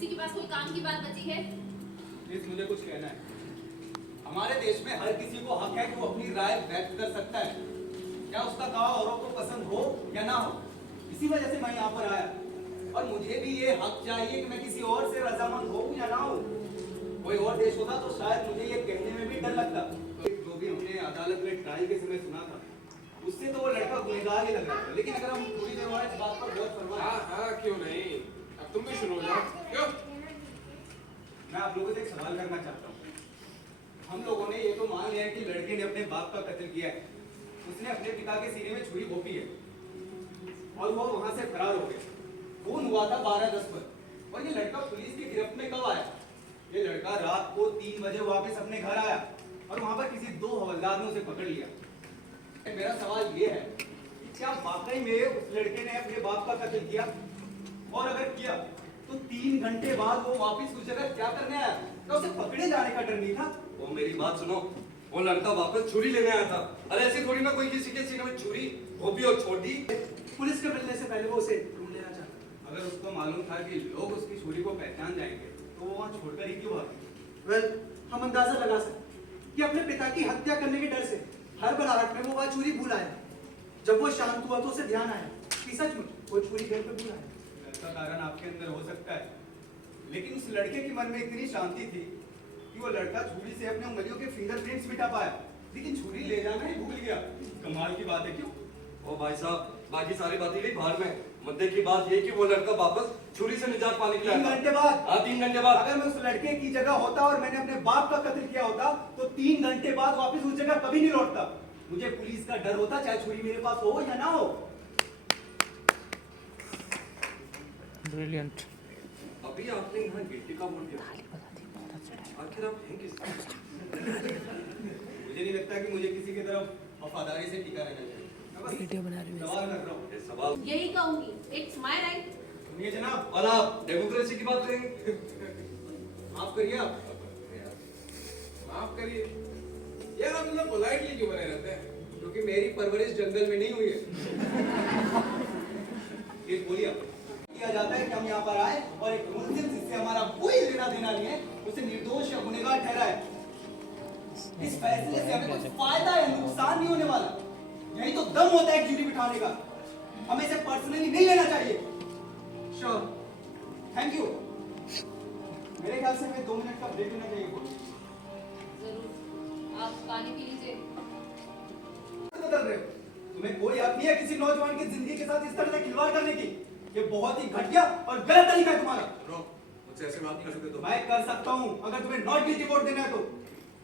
किसी के पास कोई काम की बात बची है? प्लीज मुझे कुछ कहना है। हमारे देश में हर किसी को हक है कि वो अपनी राय व्यक्त कर सकता है, क्या उसका कहा औरों को पसंद हो या ना हो। इसी वजह से मैं यहाँ पर आया और मुझे भी ये हक चाहिए कि मैं किसी और से रजामंद हो या ना हो। कोई और देश होता तो शायद मुझे ये कहने में भी डर लगता। जो भी हमने अदालत में ट्रायल के समय सुना था उससे तो वो लड़का गुनहगार ही लग रहा था, लेकिन अगर हम थोड़ी देर बाद इस बात पर बहुत फरमाएं। हाँ क्यों नहीं, अब तुम भी शुरू हो जाओ। क्यों? मैं आप लोगों से एक सवाल करना चाहता हूँ। हम लोगों ने ये तो मान लिया है कि लड़के ने अपने बाप का कत्ल किया है, उसने अपने पिता के सीने में छुरी भोंकी है और वो वहां से फरार हो गए। खून हुआ था 12-10 पर और ये लड़का पुलिस की गिरफ्त में कब आया? ये लड़का रात को 3 बजे वापस अपने घर आया और वहां पर किसी 2 हवलदार ने उसे पकड़ लिया। मेरा सवाल ये है कि क्या वाकई में उस लड़के ने अपने बाप का कत्ल किया? और अगर किया तो 3 घंटे बाद वो वापस उस जगह क्या करने आया? क्या उसे पकड़े जाने का डर नहीं था? वो मेरी बात सुनो, वो लड़का वापस छुरी लेने आया था। अरे ऐसी थोड़ी ना कोई किसी के सीने में छुरी भोंकी और छोड़ दी। पुलिस के मिलने से पहले वो उसे ढूंढ लेना चाहता। अगर उसको मालूम था कि लोग उसकी छुरी को पहचान जाएंगे तो वो वहां छोड़कर ही क्यों भागी? वेल, हम अंदाजा लगा सकते कि अपने पिता की हत्या करने के डर से हर बड़ाहट में वो वह छुरी भूल आया। जब वो शांत हुआ तो उसे ध्यान आया कि सच में वो छुरी घर पे भूल आया। ऐसा कारण आपके अंदर हो सकता है, लेकिन उस लड़के के मन में इतनी शांति थी कि वो लड़का छुरी से अपने उंगलियों के फिंगरप्रिंट्स मिटा पाया, लेकिन छुरी ले जाना ही भूल गया। कमाल की बात है, क्यों? ओ भाई साहब, बाकी सारी बातें भी बाहर में, मुद्दे की बात ये कि वो लड़का वापस छुरी से निजात पाने के लिए 3 आया था। घंटे बाद? हाँ 3 घंटे बाद। अगर मैं उस लड़के की जगह होता और मैंने अपने बाप का कत्ल किया होता तो 3 घंटे बाद वापस उस जगह कभी नहीं लौटता। मुझे पुलिस का डर होता, चाहे छुरी मेरे पास हो या ना हो। ब्रिलियंट। अभी आपने यहाँ गिल्टी का बोल दिया, आखिर आप हैं किस? मुझे नहीं लगता कि मुझे किसी की तरफ वफादारी से टिका रहना चाहिए। मैं बस वीडियो बना रही हूँ। सवाल कर रहा हूँ। ये सवाल यही कहूंगी, इट्स माय राइट। सुनिए जनाब, और आप डेमोक्रेसी की बात करेंगे? माफ करिए आप। माफ करिए यार, आप मतलब पोलाइटली क्यों बने रहते हैं? क्योंकि मेरी परवरिश जंगल में नहीं हुई है। ये बोलिए आप। किया जाता है कि हम यहाँ पर आए और एक मुल्जिम जिससे हमारा कोई लेना देना नहीं है उसे निर्दोष या गुनहगार ठहराए। इस फैसले से हमें कुछ फायदा या नुकसान नहीं होने वाला। यही तो दम होता है ज्यूरी बिठाने का। हमें इसे पर्सनली नहीं लेना चाहिए। Sure, thank you. मेरे ख्याल से हमें 2 मिनट का ब्रेक लेना चाहिए। जरूर, आप पानी पी लीजिए। बदल रहे हो? तुम्हें कोई हक नहीं है किसी नौजवान की जिंदगी के साथ इस तरह से खिलवाड़ करने की। ये बहुत ही घटिया और गलत तरीका है तुम्हारा। मुझसे ऐसे बात नहीं कर सकते तो। मैं कर सकता हूँ, अगर तुम्हें नॉट गिल्टी वोट देना है तो।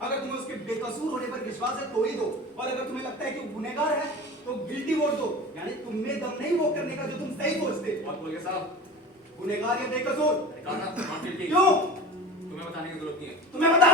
अगर तुम्हें उसके बेकसूर होने पर विश्वास है तो ही दो, और अगर तुम्हें लगता है कि वो गुनहगार है तो गिल्टी वोट दो। यानी तुम में दम नहीं वो करने का जो तुम सही सोचते। बात बोलिए साहब। गुनहगार या बेकसूर? कहा ना, not guilty। क्यों? तुम्हें बताने की जरूरत नहीं है। तुम्हें बता